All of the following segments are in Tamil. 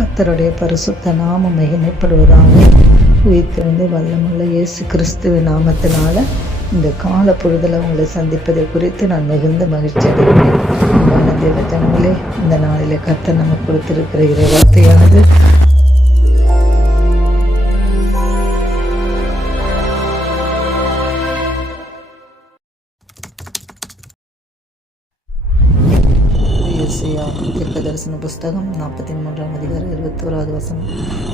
கர்த்தருடைய பரிசுத்த நாமம் மகிமைப்படுவதாக. உயிர்த்தெழுந்து வல்லமுள்ள இயேசு கிறிஸ்துவின் நாமத்தினால இந்த கால பொழுதில் உங்களை சந்திப்பதை குறித்து நான் மிகுந்த மகிழ்ச்சி அடைகிறேன். அன்பான தேவ ஜனங்களே, இந்த நாளிலே கர்த்தர் நமக்கு கொடுத்திருக்கிற இறைவார்த்தையானது தீர்க்கதரிசன புஸ்தகம் 43ஆம் அதிகாரம் 21வது வசனம்.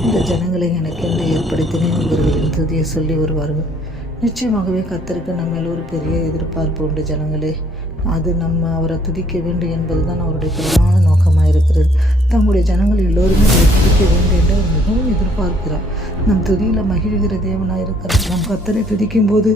இந்த ஜனங்களை எனக்கென்று ஏற்படுத்தினேன், இவர்களின் துதியை சொல்லி வருவார்கள். நிச்சயமாகவே கர்த்தருக்கு நம்ம மேல் ஒரு பெரிய எதிர்பார்ப்பு உண்டு ஜனங்களே. அது நம்ம அவரை துதிக்க வேண்டும் என்பதுதான் அவருடைய பிரதான நோக்கமாக இருக்கிறது. தம்முடைய ஜனங்கள் எல்லோருமே அவரை துதிக்க வேண்டும் என்று அவர் மிகவும் எதிர்பார்க்கிறார். நம் துதியில் மகிழ்கிற தேவனாக இருக்கிறார். நம் கர்த்தரை துதிக்கும் போது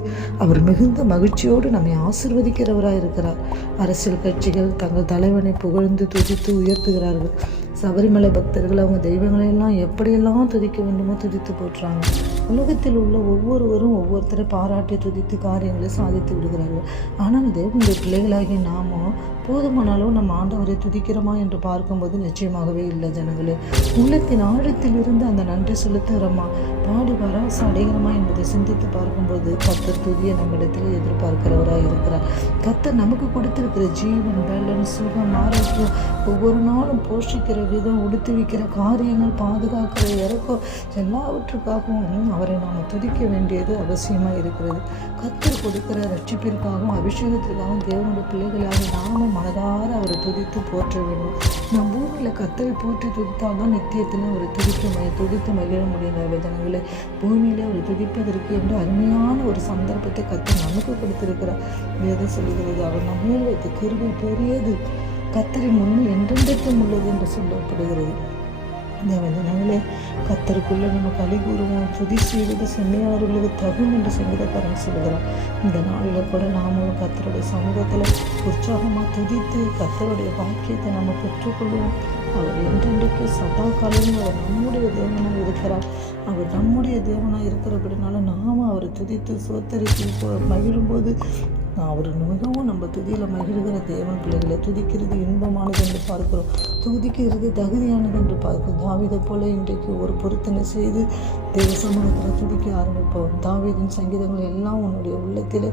அவர் மிகுந்த மகிழ்ச்சியோடு நம்மை ஆசீர்வதிக்கிறவராக இருக்கிறார். அரசியல் கட்சிகள் தங்கள் தலைவனை புகழ்ந்து துதித்து உயர்த்துகிறார்கள். சபரிமலை பக்தர்கள் அவங்க தெய்வங்களையெல்லாம் எப்படியெல்லாம் துதிக்க வேண்டுமோ துதித்து போட்டுறாங்க. உலகத்தில் உள்ள ஒவ்வொருவரும் ஒவ்வொருத்தரை பாராட்டி துதித்து காரியங்களை சாதித்து விடுகிறார்கள். ஆனால் தேவனுடைய பிள்ளைகளாகி நாமும் போதுமானாலும் நம்ம ஆண்டவரை துதிக்கிறோமா என்று பார்க்கும்போது நிச்சயமாகவே இல்லை ஜனங்களே. உள்ளத்தின் ஆழத்தில் இருந்து அந்த நன்றி செலுத்துகிறோமா, பாடி வராசு அடைகிறோமா என்பதை சிந்தித்து பார்க்கும்போது கர்த்தர் துதியை நம்மிடத்தில் எதிர்பார்க்கிறவராக இருக்கிறார். கர்த்தர் நமக்கு கொடுத்திருக்கிற ஜீவன், பேலன்ஸ், சுகம், ஆரோக்கியம், ஒவ்வொரு நாளும் போஷிக்கிற விதம், உடுத்து வைக்கிற காரியங்கள், பாதுகாக்கிற இறக்கம், எல்லாவற்றுக்காகவும் அவரை நாம் துதிக்க வேண்டியது அவசியமாக இருக்கிறது. கர்த்தர் கொடுக்கிற ரட்சிப்பிற்காகவும் அபிஷேகத்திற்காகவும் தேவனுடைய பிள்ளைகளாக நாம மனதார அவரை துதித்து போற்ற வேண்டும். நம் பூமியில் கர்த்தரை போற்றி துதித்தால்தான் நித்தியத்தில் அவரை துதித்து மகிழ முடியும். ஜனங்களை பூமியிலே அவரை துதிப்பதற்கு என்று அருமையான ஒரு சந்தர்ப்பத்தை கர்த்தர் நமக்கு கொடுத்திருக்கிறார். எதை சொல்கிறது? அவர் நம்மேல் வைத்த கிருபை பெரியது, கர்த்தரின் முன்னே என்றென்றைக்கும் உள்ளது என்று சொல்லப்படுகிறது. ஜனங்களே, கர்த்தருக்குள்ளே நம்ம களி கூறுவோம், துதி செய்வது செம்மையாளர்களுக்கு தகும் என்று சங்கீதக்காரன் சொல்கிறார். இந்த நாளில் கூட நாமும் கர்த்தருடைய சமூகத்தில் உற்சாகமாக துதித்து கர்த்தருடைய பாக்கியத்தை நம்ம பெற்றுக்கொள்வோம். அவர் என்றென்றைக்கு சதா காலையும் அவர் நம்முடைய தேவனாக இருக்கிறார். அவர் நம்முடைய தேவனாக இருக்கிறபடினால நாம் அவரை துதித்து சோத்தரித்து மகிழும்போது அவர் மிகவும் நம்ம துதியில் மகிழ்கிற தேவன் பிள்ளைகளை துதிக்கிறது இன்பமானது என்று பார்க்கிறோம், துதிக்கிறது தகுதியானது என்று பார்க்கிறோம். தாவீதை போல இன்றைக்கு ஒரு பொருத்தனை செய்து தேவ சமூகத்தில் துதிக்க ஆரம்பிப்போம். தாவீதின் சங்கீதங்கள் எல்லாம் உன்னுடைய உள்ளத்தில்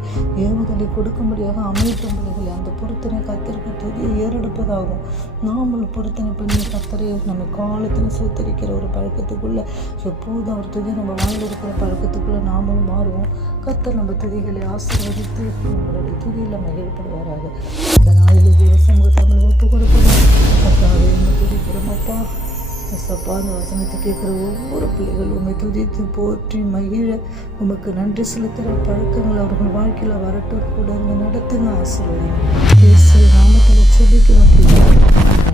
ஏவுதலை கொடுக்கும்படியாக அமைக்கும் பிள்ளைகளை அந்த பொருத்தனை கர்த்தருக்கு துதியை ஏறெடுப்பதாகும். நாமல் பொருத்தனை பண்ணி கர்த்தரை நம்ம காலத்தில் சோத்தரிக்கிற ஒரு பழக்கத்துக்குள்ள எப்போதும் அவர் துதி நம்ம வாயில் இருக்கிற பழக்கத்துக்குள்ள நாமளும் மாறுவோம். கர்த்தர் நம்ம துதிகளை ஆசீர்வதித்து நம்மளுடைய துதியில் மகிழ்ப்படுவாராக. இந்த நாளில் தேவ சமூகத்தை நம்மளை ஒப்பு கொடுக்கணும். கர்த்தாவே நம்ம துதிக்கிறோம் அப்பா. சப்பா, அந்த வசனத்தை கேட்குற ஒவ்வொரு பிள்ளைகள் உண்மை துதித்து போற்றி மகிழ உமக்கு நன்றி செலுத்துகிற பழக்கங்கள் அவர்கள் வாழ்க்கையில் வரட்டும். கூட நடத்துங்க, ஆசீர்வதிங்க. நாமத்தில் சொல்லிக்கிறோம்.